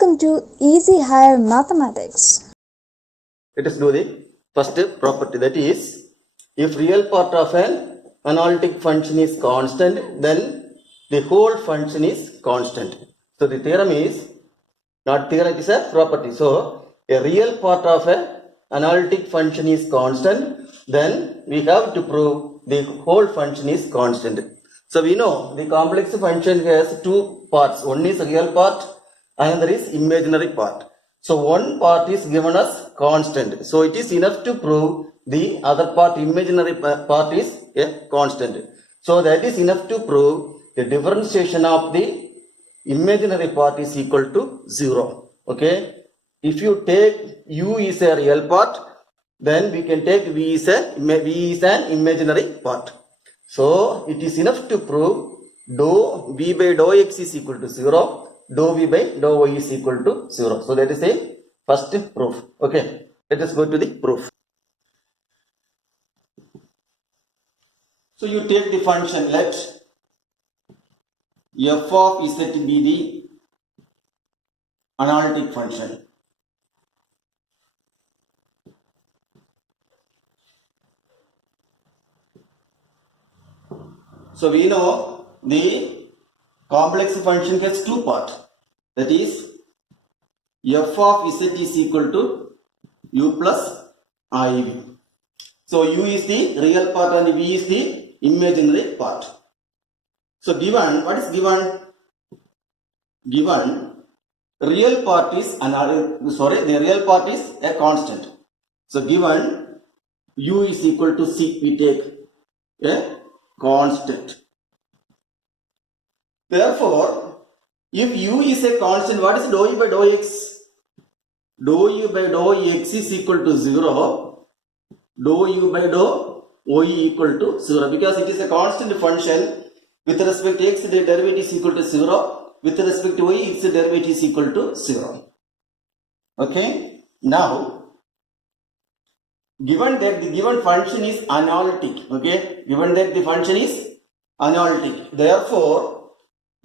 Welcome to Easy Higher Mathematics. Let us do the first property, that is, if real part of an analytic function is constant, then the whole function is constant. So the theorem is, not theorem, it is a property. So a real part of an analytic function is constant, then we have to prove the whole function is constant. So we know the complex function has two parts. One is real part, another is imaginary part. So one part is given as constant. So it is enough to prove the other part, imaginary part, is a constant. So that is enough to prove the differentiation of the imaginary part is equal to 0. Okay. If you take u is a real part, then we can take v is an imaginary part. So it is enough to prove dou v by dou x is equal to 0, dou v by dou y is equal to 0. So that is a first proof. Okay, let us go to the proof. So you take the function, let f of z be the analytic function. So we know the complex function has two parts. That is, f of z is equal to u plus iv. So u is the real part and v is the imaginary part. So given, what is given? Given real part is the real part is a constant. So given u is equal to c, we take a constant. Therefore, if u is a constant, what is dou u by dou x? Dou u by dou x is equal to 0. Dou u by dou y equal to 0. Because it is a constant function, with respect to x, the derivative is equal to 0. With respect to y, its derivative is equal to 0. Okay. Now, given that the given function is analytic, okay, given that the function is analytic, therefore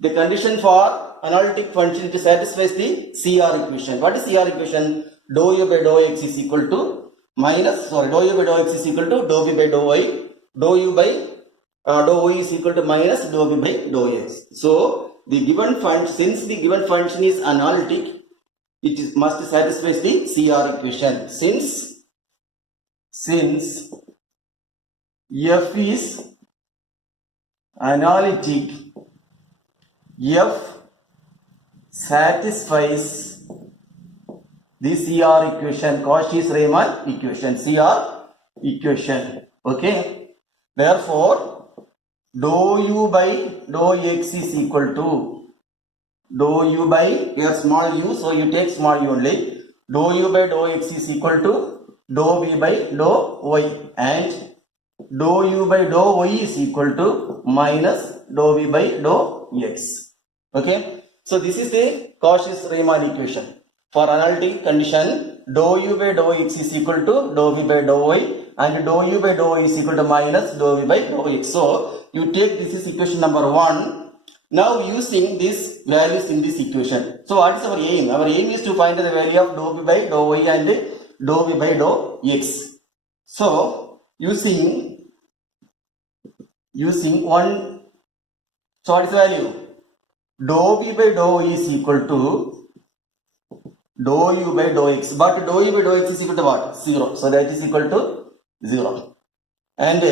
the condition for analytic function to satisfies the CR equation. What is CR equation? Dou u by dou x is equal to dou u by dou x is equal to dou v by dou y, dou u by dou y is equal to minus dou v by dou x. So the given function, since the given function is analytic, it must satisfy the CR equation. Since f is analytic, f satisfies the CR equation, Cauchy-Riemann equation, CR equation. Okay. Therefore, dou u by dou x is equal to dou u by, here small u, so you take small u only. Dou u by dou x is equal to dou v by dou y, and dou u by dou y is equal to minus dou v by dou x. Okay. So this is the Cauchy-Riemann equation. For analytic condition, dou u by dou x is equal to dou v by dou y, and dou u by dou y is equal to minus dou v by dou x. So you take, this is equation number 1. Now using these values in this equation. So what is our aim? Our aim is to find the value of dou v by dou y and dou v by dou x. So using one, so what is the value? Dou v by dou y is equal to dou u by dou x, but dou u by dou x is equal to what? 0. So that is equal to 0. And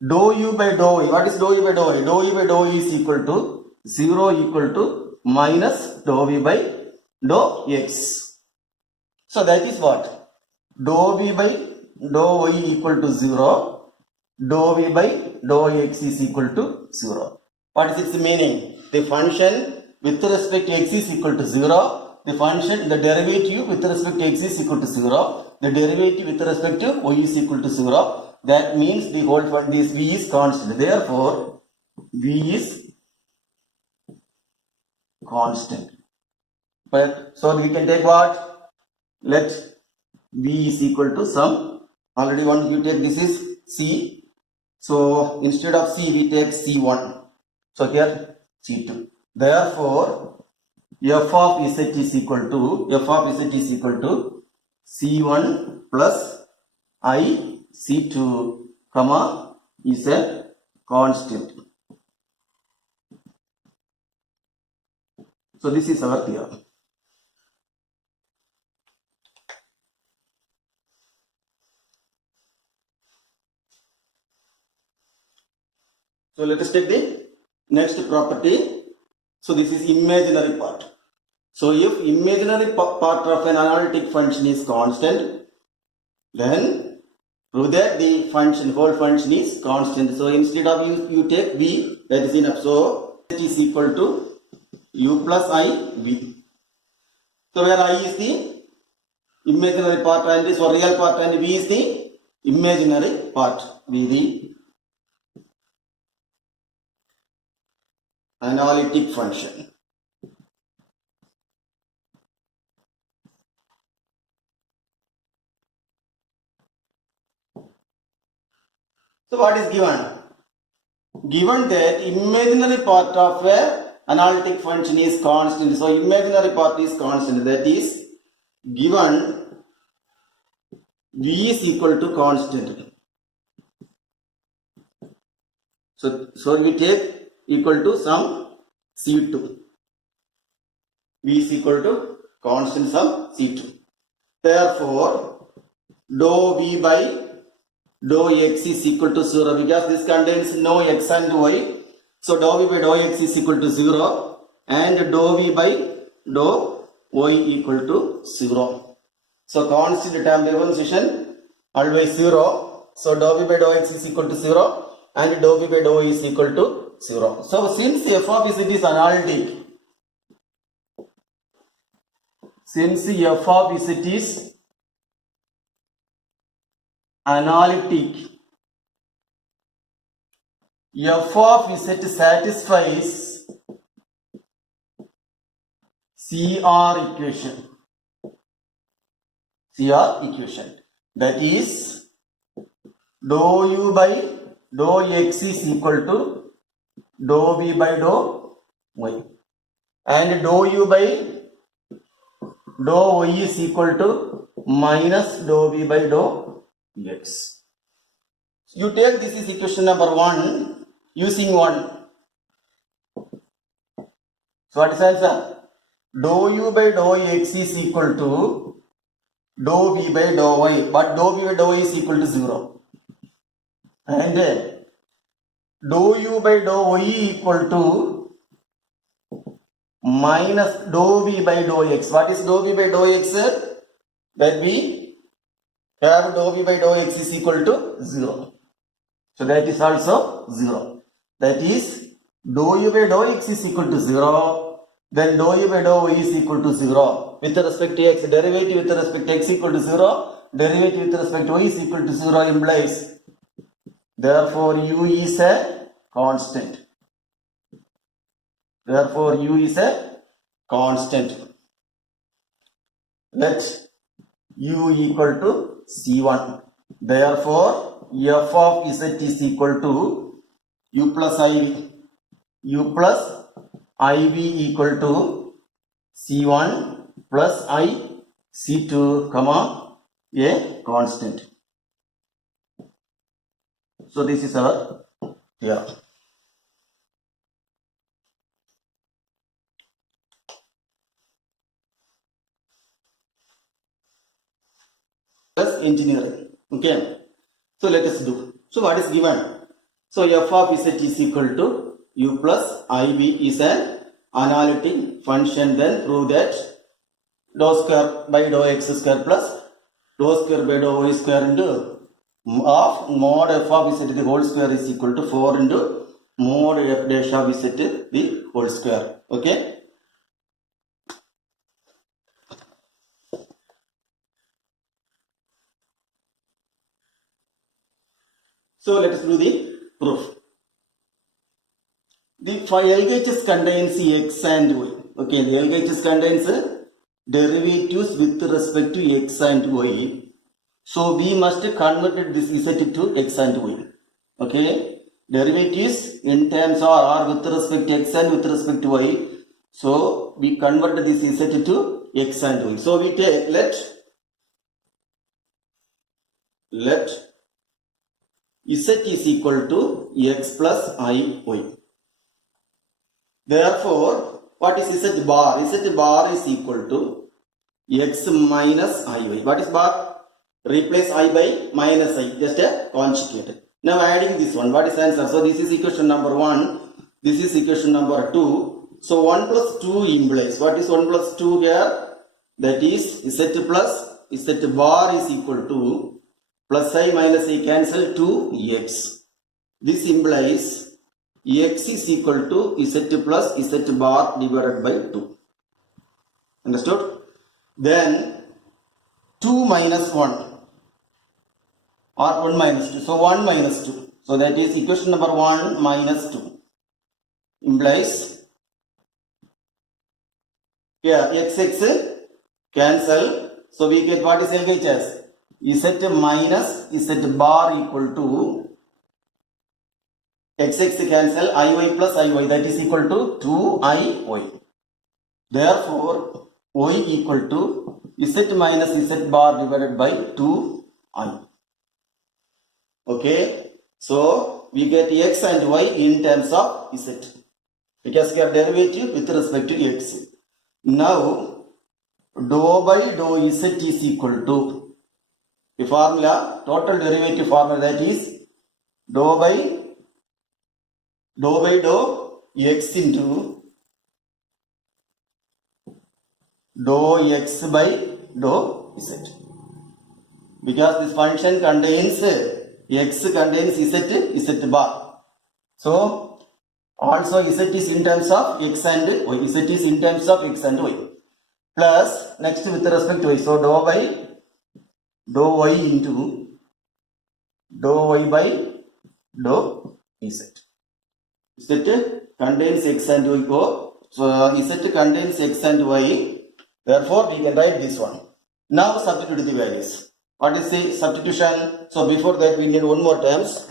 dou u by dou y, what is dou u by dou y? Dou u by dou y is equal to 0 equal to minus dou v by dou x. So that is what? Dou v by dou y equal to 0, dou v by dou x is equal to 0. What is its meaning? The function with respect to x is equal to 0. The function, the derivative with respect to x is equal to 0. The derivative with respect to y is equal to 0. That means the whole function, this v is constant. Therefore, v is constant. But so we can take what? Let v is equal to some. Already one you take, this is c. So instead of c we take c1. So here c2. Therefore, f of z is equal to c1 plus I c2 comma is a constant. So this is our theorem. So let us take the next property. So this is imaginary part. So if imaginary part of an analytic function is constant, then prove that the whole function is constant. So instead of you take b, that is enough. So it is equal to u plus I b. So where I is the imaginary part and this or real part and b is the imaginary part. B the analytic function. So what is given? Given that imaginary part of a analytic function is constant. So imaginary part is constant. That is given v is equal to constant. So we take equal to some c2. V is equal to constant sum c2. Therefore, dou v by dou x is equal to 0 because this contains no x and y. So dou v by dou x is equal to 0 and dou v by dou y equal to 0. So constant term differentiation always 0. So dou v by dou x is equal to 0 and dou v by dou y is equal to 0. So since f of z is analytic, since f of z is analytic, f of z satisfies CR equation. CR equation. That is dou u by dou x is equal to dou v by dou y. And dou u by dou y is equal to minus dou v by dou x. You take this is equation number 1 using 1. So what is the answer? Dou u by dou x is equal to dou v by dou y, but dou v by dou y is equal to 0. And dou u by dou y equal to minus dou v by dou x. What is dou v by dou x? That we have dou v by dou x is equal to 0. So that is also 0. That is dou u by dou x is equal to 0. Then dou u by dou y is equal to 0. With respect to x, derivative with respect to x equal to 0. Derivative with respect to y is equal to 0 implies. Therefore, u is a constant. Therefore, u is a constant. Let u equal to c1. Therefore, f of z is equal to u plus iv. U plus iv equal to c1 plus I c2 comma a constant. So this is our theorem. Plus engineering. Okay. So let us do. So what is given? So f of z is equal to u plus iv is an analytic function. Then prove that dou square by dou x square plus dou square by dou y square into of mod f of z the whole square is equal to 4 into mod f dash of z the whole square. Okay. So let us do the proof. The LHS contains x and y. Okay, the LHS contains derivatives with respect to x and y. So we must convert this z to x and y. Okay, derivatives in terms are with respect to x and with respect to y. So we convert this z to x and y. So we take let z is equal to x plus I y. Therefore, what is z bar? Z bar is equal to x minus I y. What is bar? Replace I by minus I, just a conjugate. Now adding this one, what is answer? So this is equation number 1, this is equation number 2. So 1 plus 2 implies, what is 1 plus 2 here? That is z plus z bar is equal to plus I minus I cancel 2x. This implies x is equal to z plus z bar divided by 2. Understood? Then 2 minus 1 or 1 minus 2. So 1 minus 2. So that is equation number 1 minus 2 implies here x cancel. So we get what is LHS? Z minus Z bar equal to x cancel IY plus IY, that is equal to 2IY. Therefore, Y equal to Z minus Z bar divided by 2I. Okay, so we get x and y in terms of z because we are derivative with respect to x. Now, dou by dou z is equal to the formula, total derivative formula, that is dou by dou x into dou x by dou z. Because this function contains x contains z bar. So also z is in terms of x and y. Z is in terms of x and y. Plus next with respect to y. So dou by dou y into dou y by dou z. Z contains x and y. So z contains x and y. Therefore we can write this one. Now substitute the values. What is the substitution? So before that we need one more terms.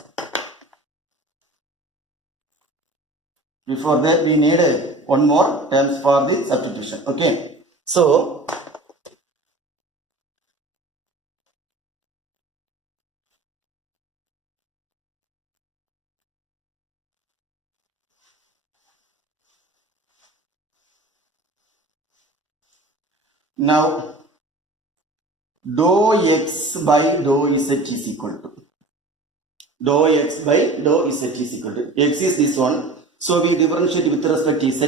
Before that we need one more terms for the substitution. Okay. So now dou x by dou z is equal to dou x by dou z is equal to x is this one. So we differentiate with respect to z.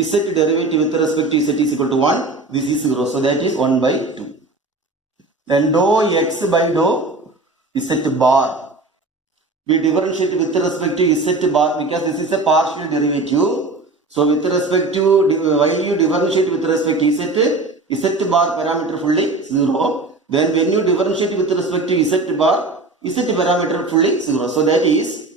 Z derivative with respect to z is equal to 1. This is 0. So that is 1 by 2. Then dou x by dou z bar. We differentiate with respect to z bar because this is a partial derivative. So with respect to why you differentiate with respect to z bar parameter fully 0. Then when you differentiate with respect to z bar, z parameter fully 0. So that is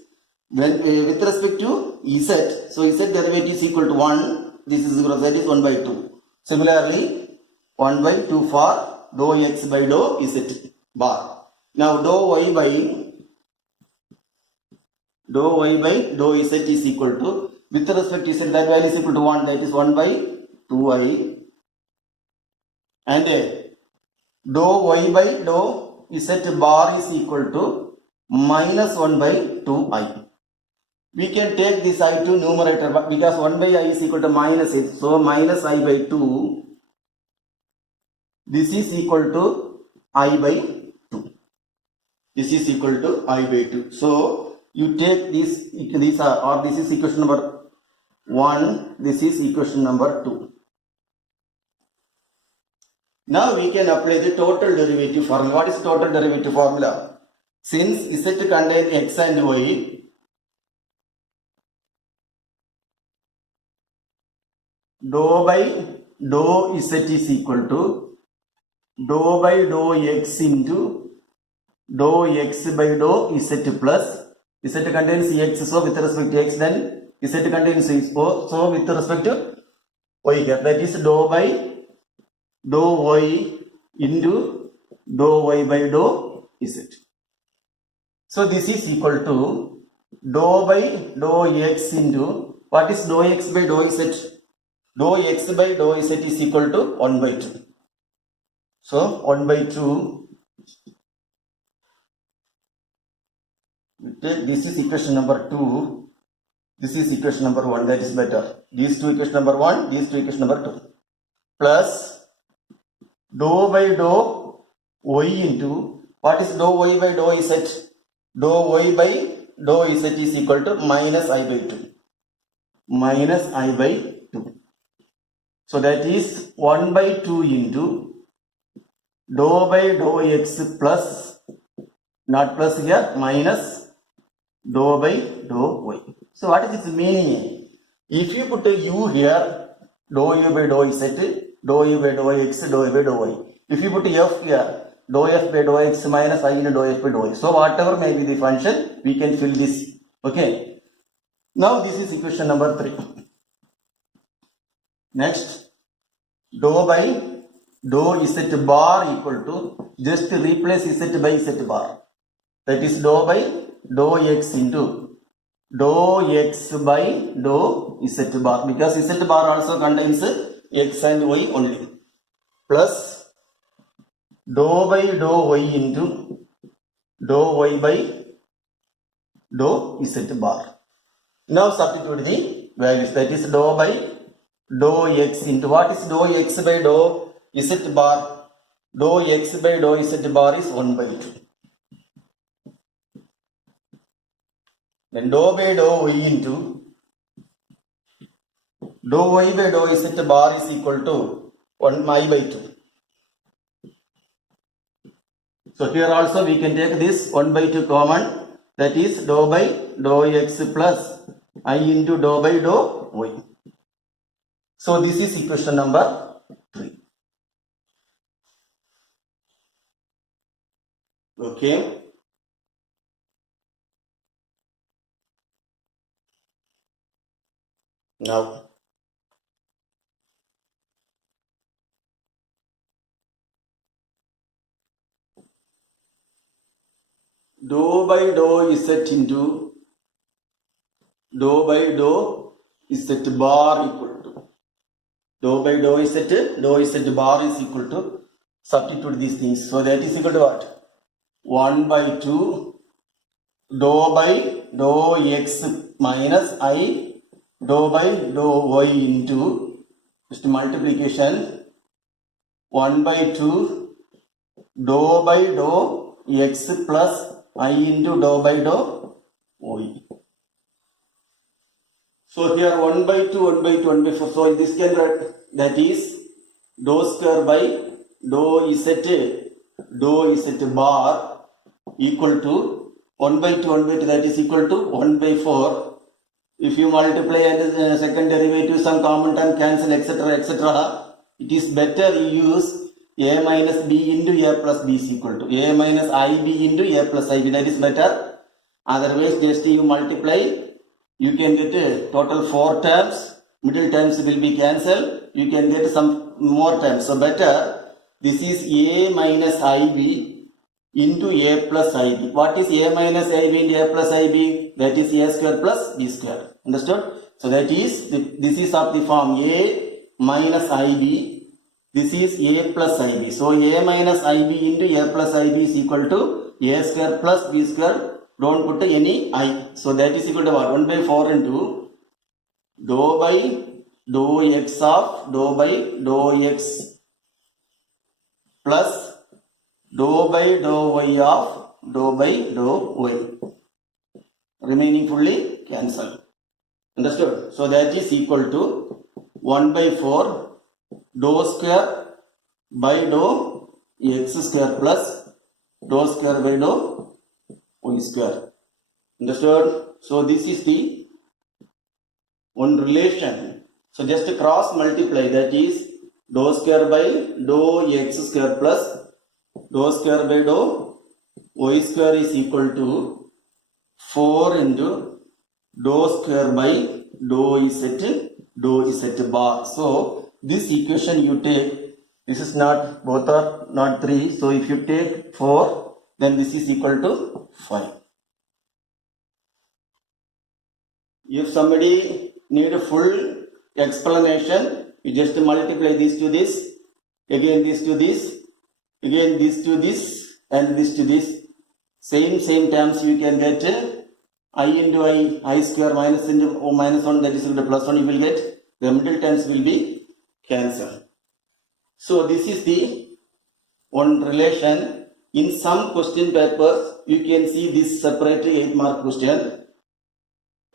when with respect to z, so z derivative is equal to 1. This is 0. That is 1 by 2. Similarly, 1 by 2 for dou x by dou z bar. Now dou y by dou z is equal to, with respect to z, that value is equal to 1. That is 1 by 2i. And dou y by dou z bar is equal to minus 1 by 2i. We can take this I to numerator because 1 by I is equal to minus it. So minus I by 2. This is equal to I by 2. This is equal to I by 2. So you take this, or this is equation number 1. This is equation number 2. Now we can apply the total derivative formula. What is total derivative formula? Since z contains x and y, dou by dou z is equal to dou by dou x into dou x by dou z plus z contains x, so with respect to x, then z contains y, so with respect to y here, that is dou by dou y into dou y by dou z. So this is equal to dou by dou x into, what is dou x by dou z? dou x by dou z is equal to 1 by 2. So 1 by 2, this is equation number 2, this is equation number 1, that is better. These two equation number 1, these two equation number 2. Plus dou by dou y into, what is dou y by dou z? Dou y by dou z is equal to minus I by 2. Minus I by 2. So that is 1 by 2 into dou by dou x plus, not plus here, minus dou by dou y. So what is its meaning? If you put a u here, dou u by dou z, dou u by dou x, dou u by dou y. If you put f here, dou f by dou x minus I into dou f by dou y. So whatever may be the function, we can fill this. Okay. Now this is equation number 3. Next, dou by dou z bar equal to, just replace z by z bar. That is dou by dou x into dou x by dou z bar, because z bar also contains x and y only. Plus dou by dou y into dou y by dou z bar. Now substitute the values. That is dou by dou x into, what is dou x by dou z bar? Dou x by dou z bar is 1 by 2. Then dou by dou y into dou y by dou z bar is equal to 1 I by 2. So here also we can take this 1 by 2 common, that is dou by dou x plus I into dou by dou y. So this is equation number 3. Okay. Now dou by dou z into dou by dou z bar equal to, dou by dou z bar is equal to, substitute these things. So that is equal to what? 1 by 2 dou by dou x minus I dou by dou y into, just multiplication, 1 by 2 dou by dou x plus I into dou by dou y. So here 1 by 2, 1 by 2, 1 by 4. So this can write, that is dou square by dou z bar equal to 1 by 2, 1 by 2, that is equal to 1 by 4. If you multiply and second derivative, some common term cancel, etc., etc., it is better you use a minus b into a plus b is equal to a minus ib into a plus ib. That is better. Otherwise, just you multiply, you can get a total 4 terms. Middle terms will be cancelled. You can get some more terms. So better, this is a minus ib into a plus ib. What is a minus ib into a plus ib? That is a square plus b square. Understood? So that is, this is of the form a minus ib. This is a plus ib. So a minus ib into a plus ib is equal to a square plus b square. Don't put any I. So that is equal to what? 1 by 4 into dou by dou x of dou by dou x plus dou by dou y of dou by dou y. Remaining fully cancelled. Understood? So that is equal to 1 by 4 dou square by dou x square plus dou square by dou y square. Understood? So this is the one relation. So just cross multiply, that is dou square by dou x square plus dou square by dou y square is equal to 4 into dou square by dou z bar. So this equation you take, this is not, both are not 3. So if you take 4, then this is equal to 5. If somebody need a full explanation, You just multiply this to this, again this to this, again this to this, and this to this. Same terms you can get I into I square minus into minus 1, that is equal to plus 1, you will get. The middle terms will be cancelled. So this is the one relation. In some question papers, you can see this separate 8-mark question.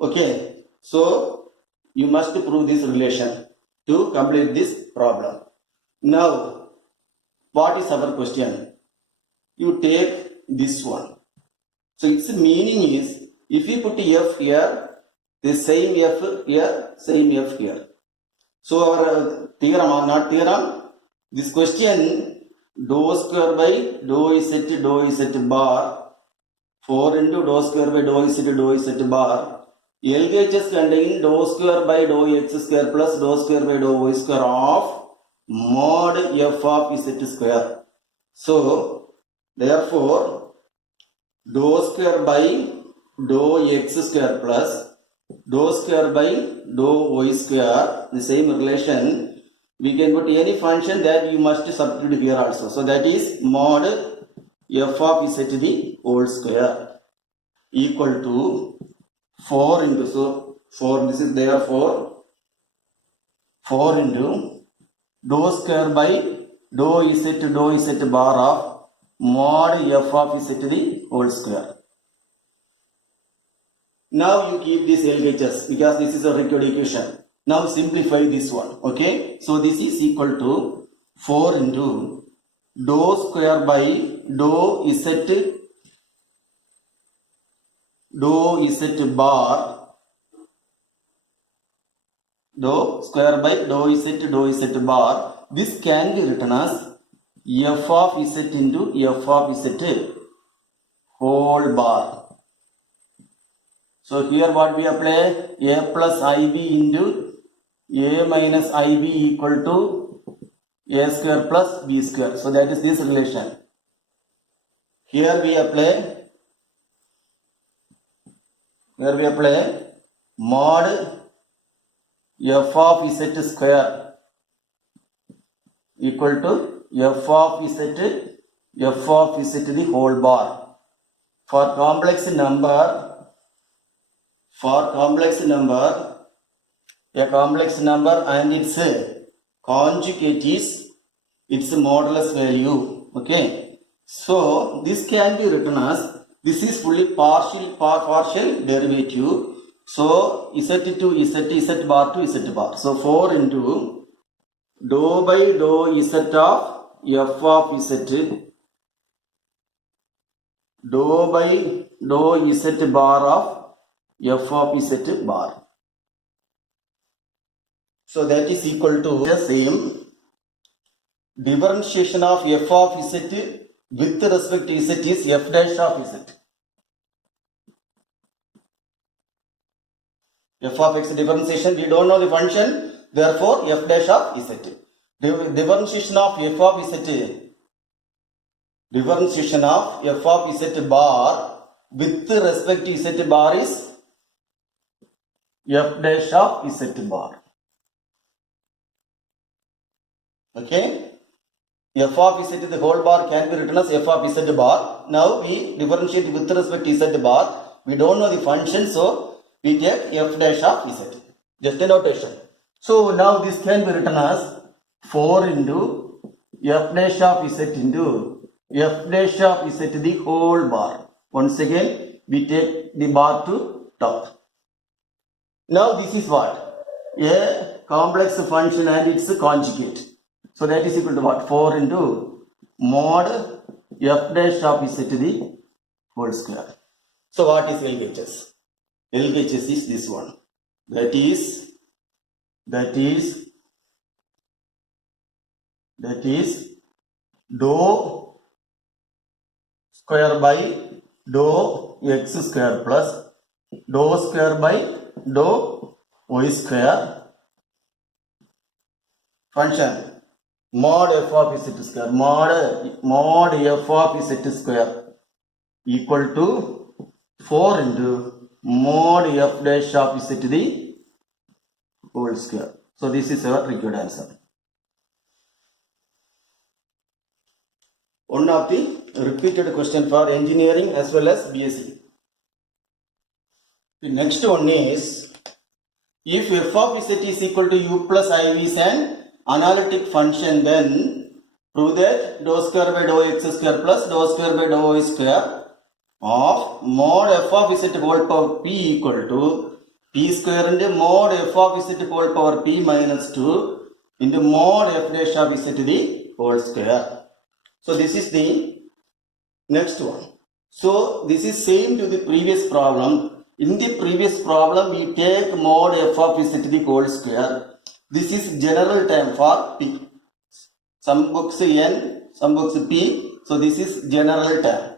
Okay, so you must prove this relation to complete this problem. Now, what is our question? You take this one. So its meaning is, if you put f here, the same f here, same f here. So our theorem or not theorem, this question, dou square by dou z bar, 4 into dou square by dou z bar, LHS containing dou square by dou x square plus dou square by dou y square of mod f of z square. So therefore dou square by dou x square plus dou square by dou y square, the same relation, we can put any function that you must substitute here also. So that is mod f of z the whole square equal to 4 into, so 4, this is therefore 4 into dou square by dou z bar of mod f of z the whole square. Now you keep this LHS because this is a recurrent equation. Now simplify this one. Okay, so this is equal to 4 into dou square by dou z bar, dou square by dou z bar. This can be written as f of z into f of z whole bar. So here what we apply? A plus ib into a minus ib equal to a square plus b square. So that is this relation. Here we apply mod f of z square equal to f of z the whole bar. For complex number, a complex number and its conjugate is its modulus value. Okay, so this can be written as, this is fully partial derivative. So z to z bar to z bar. So 4 into dou by dou z of f of z, dou by dou z bar of f of z bar. So that is equal to the same differentiation of f of z with respect to z is f dash of z. F of x differentiation, we don't know the function, therefore f dash of z. Differentiation of f of z bar with respect to z bar is f dash of z bar. Okay, f of z the whole bar can be written as f of z bar. Now we differentiate with respect to z bar. We don't know the function, so we take f dash of z. Just a notation. So now this can be written as 4 into f dash of z into f dash of z the whole bar. Once again, we take the bar to top. Now this is what? A complex function and its conjugate. So that is equal to what? 4 into mod f dash of z to the whole square. So what is LHS? LHS is this one. That is dou square by dou x square plus dou square by dou y square function mod f of z square, mod f of z square equal to 4 into mod f dash of z to the whole square. So this is our required answer. One of the repeated question for engineering as well as BSc. The next one is, if f of z is equal to u plus iv is an analytic function, then prove that dou square by dou x square plus dou square by dou y square of mod f of z whole power p equal to p square into mod f of z whole power p minus 2 into mod f dash of z to the whole square. So this is the next one. So this is same to the previous problem. In the previous problem, we take mod f of z to the whole square. This is general term for p. Some books n, some books p. So this is general term.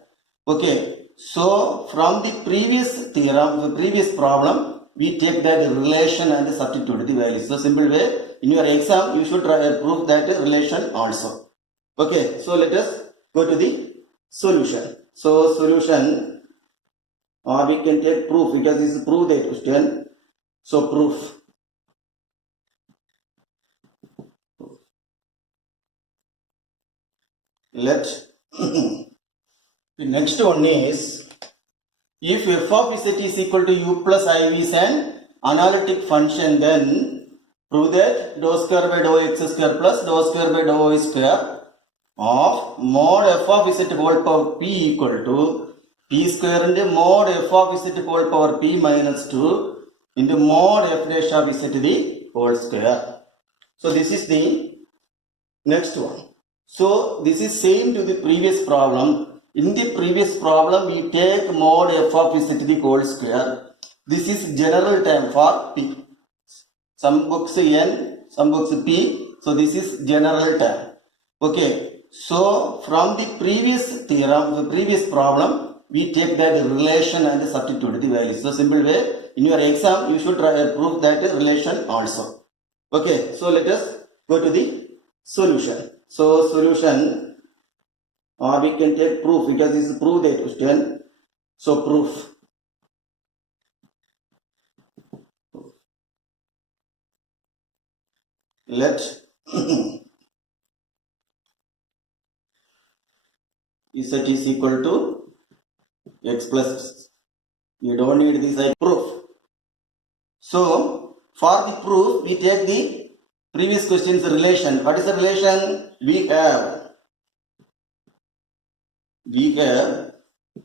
Okay. So from the previous theorem, the previous problem, we take that relation and substitute the values. So simple way, in your exam, you should prove that relation also. Okay. So let us go to the solution. So solution, or we can take proof, because this is prove the question. So proof. Let the next one is, if f of z is equal to u plus iv is an analytic function, then prove that dou square by dou x square plus dou square by dou y square of mod f of z whole power p equal to p square into mod f of z whole power p minus 2 into mod f dash of z to the whole square. So this is the next one. So this is same to the previous problem. In the previous problem, we take mod f of z to the whole square. This is general term for p. Some books n, some books p. So this is general term. Okay. So from the previous theorem, the previous problem, we take that relation and substitute the values. So simple way, in your exam, you should prove that relation also. Okay. So let us go to the solution. So solution, or we can take proof, because this is prove the question. So proof. Let z is equal to x plus, you don't need this proof. So for the proof, we take the previous question's relation. What is the relation? We have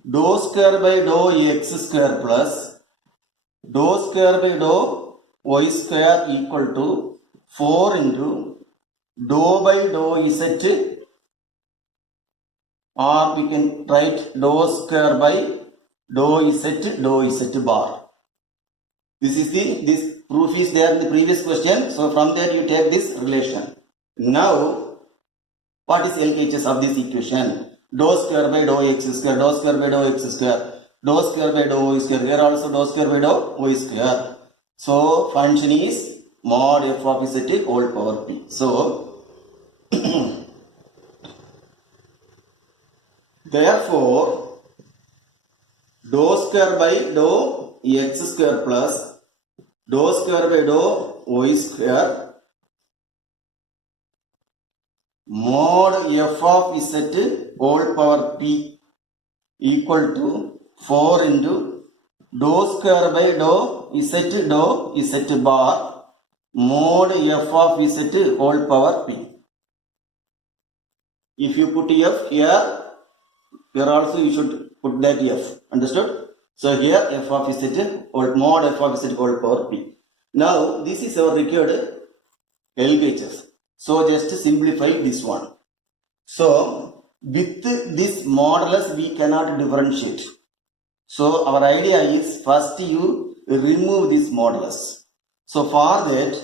dou square by dou x square plus dou square by dou y square equal to 4 into dou by dou z, or we can write dou square by dou z bar. This proof is there in the previous question. So from there you take this relation. Now, what is LHS of this equation? Dou square by dou x square, dou square by dou x square, dou square by dou y square. Here also dou square by dou y square. So function is mod f of z whole power p. So therefore, dou square by dou x square plus dou square by dou y square mod f of z whole power p equal to 4 into dou square by dou z bar mod f of z whole power p. If you put f here also you should put that f. Understood? So here f of z mod f of z whole power p. Now this is our required LHS. So just simplify this one. So with this modulus we cannot differentiate. So our idea is first you remove this modulus. So for that,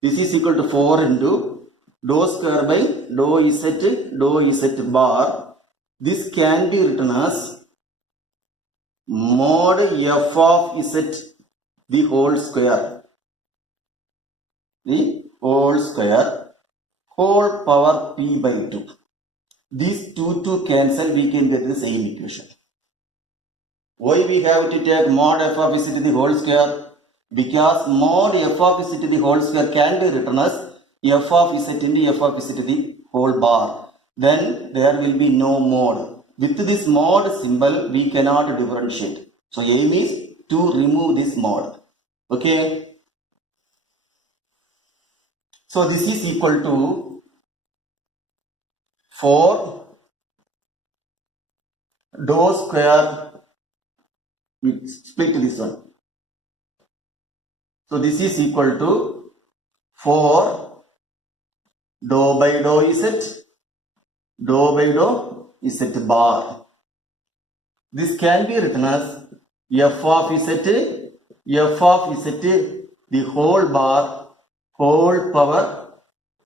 this is equal to 4 into dou square by dou z bar. This can be written as mod f of z the whole square. The whole square whole power p by 2. These two cancel, we can get the same equation. Why we have to take mod f of z to the whole square? because mod f of z to the whole square can be written as f of z into f of z to the whole bar. Then there will be no mod. With this mod symbol, we cannot differentiate. So aim is to remove this mod. Okay. So this is equal to 4 dou square. We split this one. So this is equal to 4 dou by dou z bar. This can be written as f of z the whole bar whole power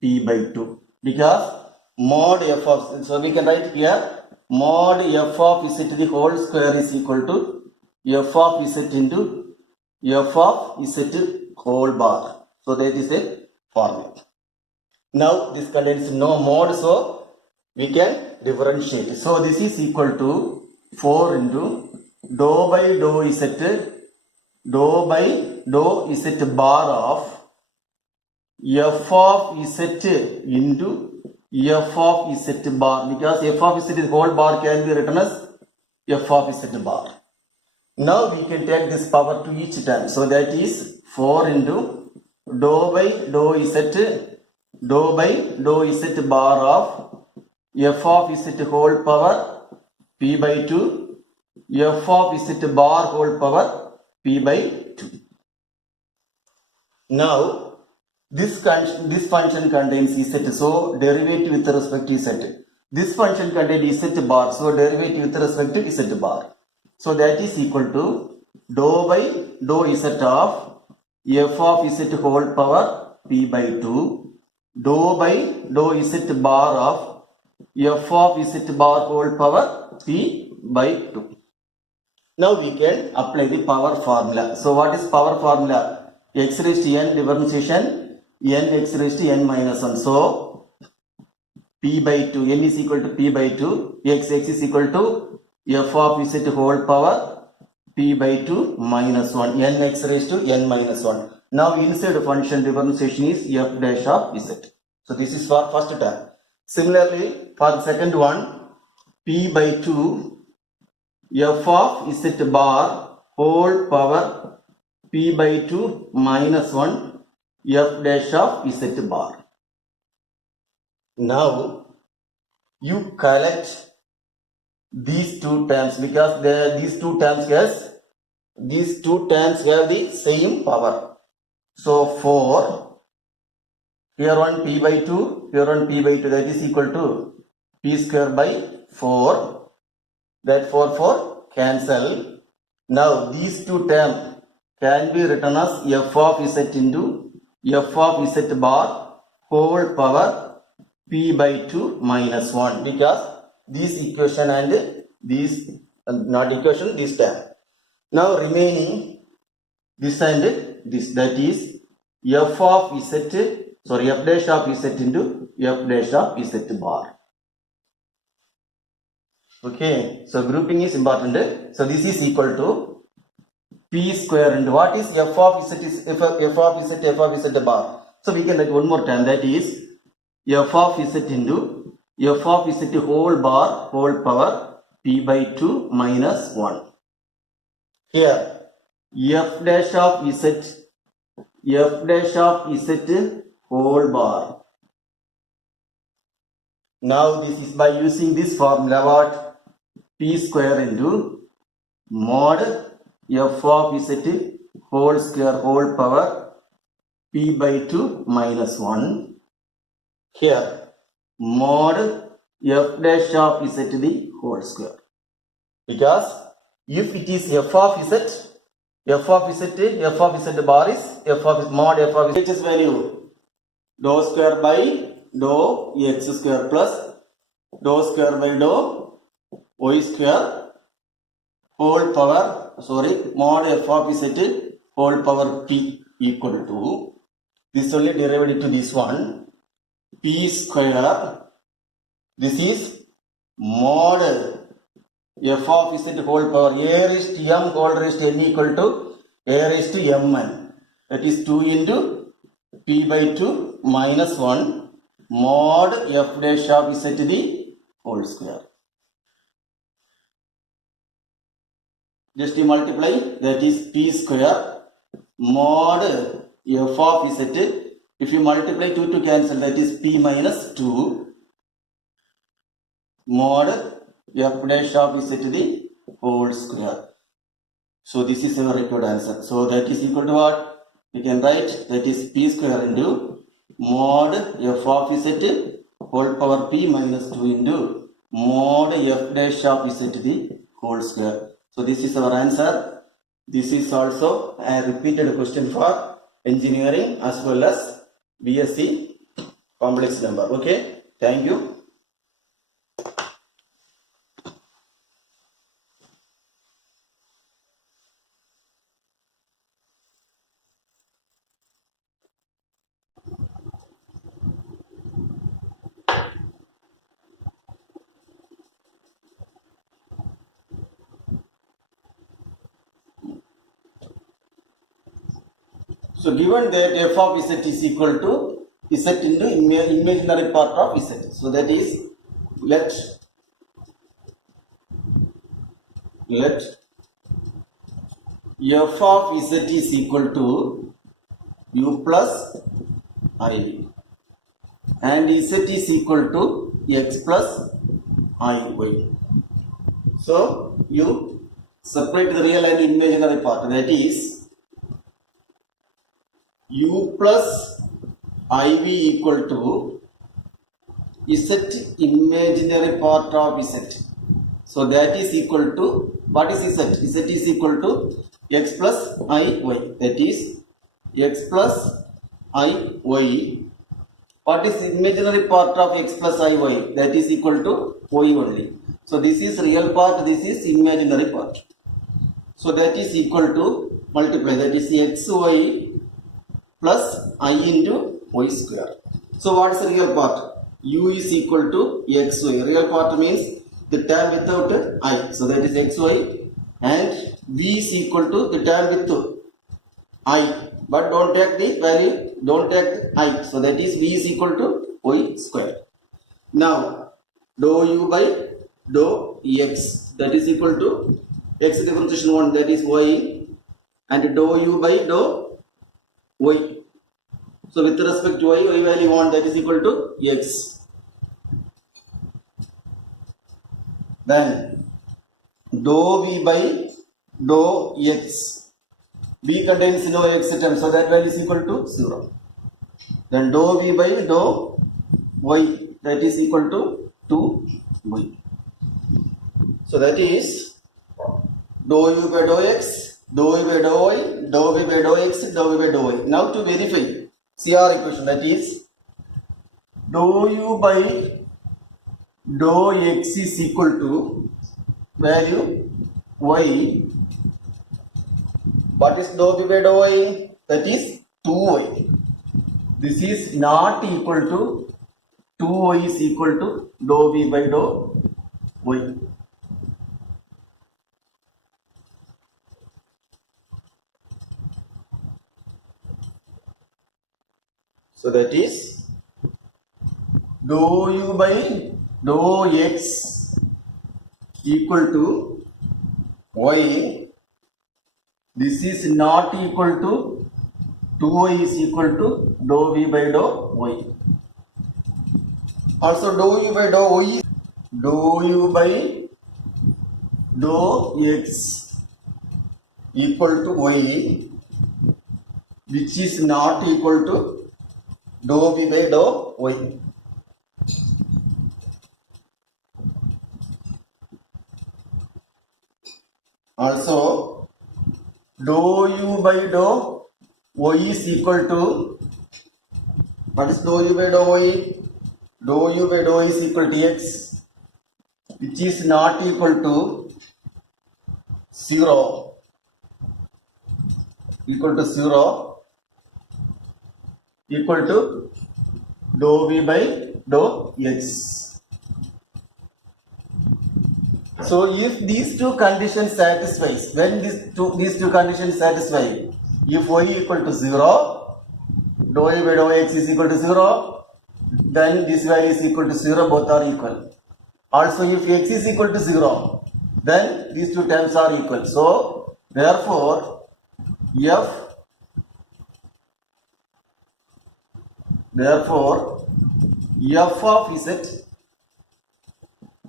p by 2, because mod f of, so we can write here mod f of z to the whole square is equal to f of z into f of z whole bar. So that is a formula. Now this contains no mod, so we can differentiate. So this is equal to 4 into dou by dou z bar of f of z into f of z bar, because f of z is whole bar can be written as f of z bar. Now we can take this power to each term. So that is 4 into dou by dou z bar of f of z whole power p by 2 f of z bar whole power p by 2. Now this function contains z, so derivative with respect to z. This function contains z bar, so derivative with respect to z bar. So that is equal to dou by dou z of f of z whole power p by 2 dou by dou z bar of f of z bar whole power p by 2. Now we can apply the power formula. So what is power formula? X raised to n differentiation n x raised to n minus 1. So p by 2, n is equal to p by 2, x is equal to f of z whole power p by 2 minus 1, n x raised to n minus 1. Now inside function differentiation is f dash of z. So this is for first term. Similarly for the second one, p by 2 f of z bar whole power p by 2 minus 1 f dash of z bar. Now you collect these two terms, because these two terms have the same power. So 4, here on p by 2, here on p by 2, that is equal to p square by 4. That 4 cancel. Now these two terms can be written as f of z into f of z bar whole power p by 2 minus 1, because this equation and this not equation, this term. Now remaining this and this, that is f of z, sorry, f dash of z into f dash of z bar. Okay, so grouping is important. So this is equal to p square into what is f of z is f of z bar. So we can write one more term, that is f of z into f of z whole bar whole power p by 2 minus 1. Here f dash of z whole bar. Now this is by using this formula, what? P square into mod f of z whole square whole power p by 2 minus 1. Here mod f dash of z to the whole square, because if it is f of z bar is f of mod f of z, value dou square by dou x square plus dou square by dou y square whole power, sorry, mod f of z whole power p equal to, this only derivative to this one, p square, this is mod f of z whole power a raised to m whole raised to n equal to a raised to mn. that is 2 into p by 2 minus 1 mod f dash of z to the whole square. Just you multiply, that is p square mod f of z. If you multiply 2 to cancel, that is p minus 2 mod f dash of z to the whole square. So this is our required answer. So that is equal to what? We can write that is p square into mod f of z whole power p minus 2 into mod f dash of z to the whole square. So this is our answer. This is also a repeated question for engineering as well as BSc complex number. Okay, thank you. So given that f of z is equal to z into imaginary part of z. So that is let f of z is equal to u plus iv and z is equal to x plus iy. So you separate the real and imaginary part, that is u plus iv equal to z imaginary part of z. So that is equal to, what is z? Z is equal to x plus iy, that is x plus iy. What is imaginary part of x plus iy? That is equal to y only. So this is real part, this is imaginary part. So that is equal to multiply, that is xy plus I into y square. So what is the real part? U is equal to xy. Real part means the term without I. So that is xy, and v is equal to the term with I. But don't take the value, don't take I. So that is v is equal to y square. Now dou u by dou x, that is equal to x differentiation 1, that is y, and dou u by dou y. So with respect to y value 1, that is equal to x. Then dou v by dou x, v contains no x term, so that value is equal to 0. Then dou v by dou y, that is equal to 2y. So that is dou u by dou x, dou v by dou y, dou v by dou x, dou v by dou y. Now to verify CR equation, that is dou u by dou x is equal to value y. What is dou v by dou y? That is 2y. This is not equal to 2y is equal to dou v by dou y. So that is dou u by dou x equal to y. This is not equal to 2y is equal to dou v by dou y. Also dou u by dou y, dou u by dou x equal to y, which is not equal to dou v by dou y. Also dou u by dou y is equal to, what is dou u by dou y? Dou u by dou y is equal to x, which is not equal to 0, equal to 0, equal to dou v by dou x. So if these two conditions satisfies, when these two conditions satisfy, If y equal to 0, dou y by dou x is equal to 0, then this value is equal to 0, both are equal. Also, if x is equal to 0, then these two terms are equal. So, therefore, f of z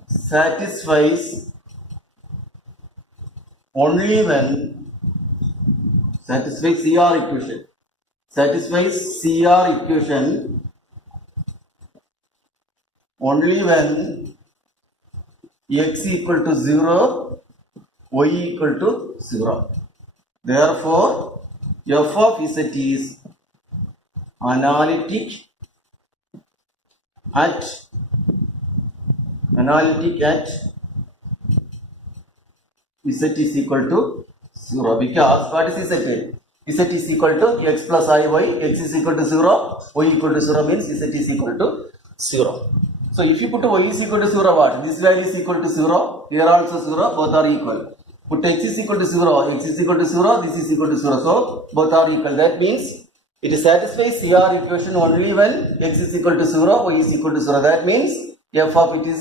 satisfies only when satisfies CR equation only when x equal to 0, y equal to 0. Therefore, f of z is analytic at z is equal to 0, because what is z? Z is equal to x plus iy, x is equal to 0, y equal to 0 means z is equal to 0. So if you put y is equal to 0, what? This value is equal to 0, here also 0, both are equal. Put x is equal to 0, x is equal to 0, this is equal to 0, so both are equal. That means it satisfies CR equation only when x is equal to 0, y is equal to 0. That means f of z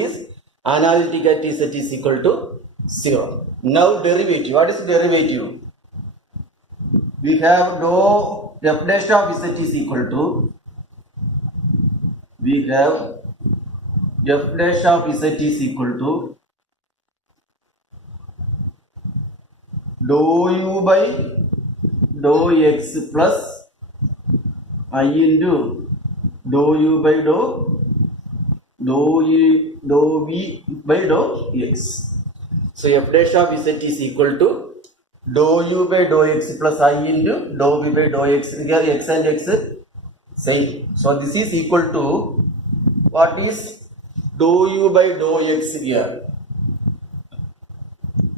is analytic at z is equal to 0. Now derivative. What is derivative? We have dou f dash of z is equal to, f dash of z is equal to dou u by dou x plus I into dou u by dou v by dou x. So f dash of z is equal to dou u by dou x plus I into dou v by dou x. Here x and x same. So this is equal to, what is dou u by dou x here?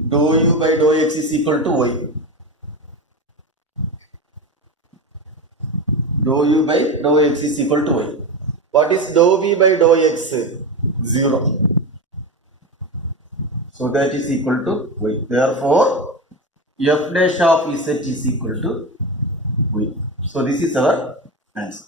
Dou u by dou x is equal to y. Dou u by dou x is equal to y. What is dou v by dou x? 0. So that is equal to y. Therefore, f dash of z is equal to y. So this is our answer.